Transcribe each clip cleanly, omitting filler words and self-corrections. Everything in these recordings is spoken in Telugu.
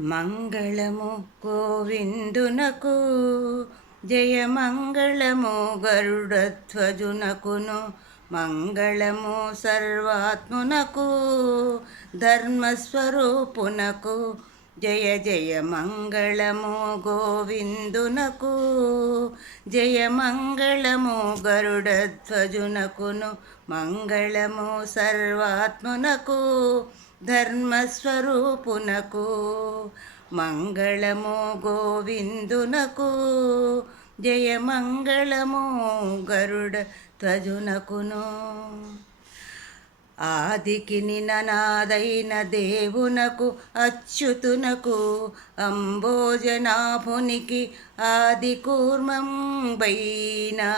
మంగళము గోవిందునకు, జయమంగళము గరుడధ్వజునకును, మంగళము సర్వాత్మునకు, ధర్మస్వరూపునకు. జయ జయ మంగళము గోవిందునకు, జయమంగళము గరుడధ్వజునకును, మంగళము సర్వాత్మునకు, ధర్మస్వరూపునకు. మంగళము గోవిందునకు, జయమంగళము గరుడ ధ్వజునకును. ఆదికి నిననాదైన దేవునకు, అచ్యుతునకు, అంబోజనాభునికి, ఆది కూర్మంబైన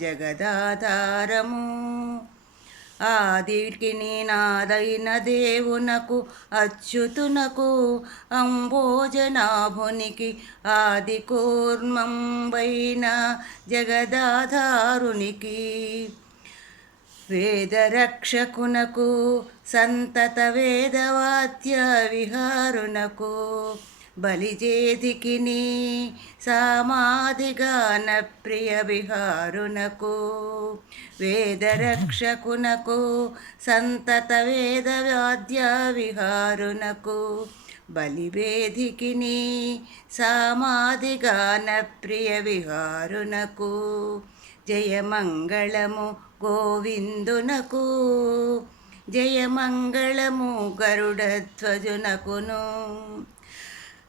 జగదాధారము. ఆదికి నినాదైన దేవునకు, అచ్యుతునకు, అంబోజనాభునికి, ఆది కూర్మంబైన జగదాధారునికి. వేదరక్షకునకు, సంతత వేదవాద్య విహారునకు, బలిజేధికిని సామాధిగాన ప్రియ విహారునకు. వేదరక్షకునకు, సంతత వేదవాద్య విహారునకు, బలివేదికిని సామాధిగాన ప్రియ విహారునకు. జయమంగళము గోవిందునకు, జయమంగళము గరుడధ్వజునకును.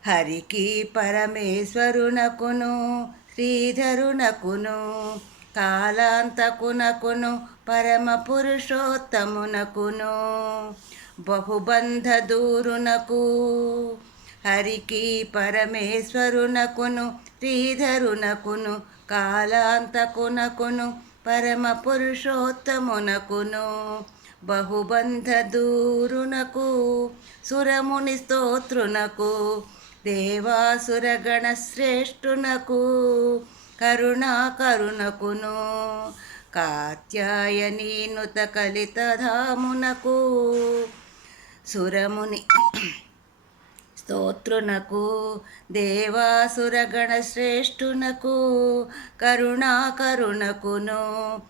హరికి పరమేశ్వరునకును, శ్రీధరునకును, కాలాంతకునకును, పరమ పురుషోత్తమునకును, బహుబంధ దూరునకు. హరికి పరమేశ్వరునకును, శ్రీధరునకును, కాలాంతకునకును, పరమ పురుషోత్తమునకును, బహుబంధ దూరునకు. సురముని స్తోత్రునకు, దేవాసురగణ శ్రేష్ఠునకు, కరుణాకరునకును, కాత్యాయనీనుత కలితధామునకు. సురముని స్తోత్రునకు, దేవాసురగణ శ్రేష్ఠునకు, కరుణాకరునకును,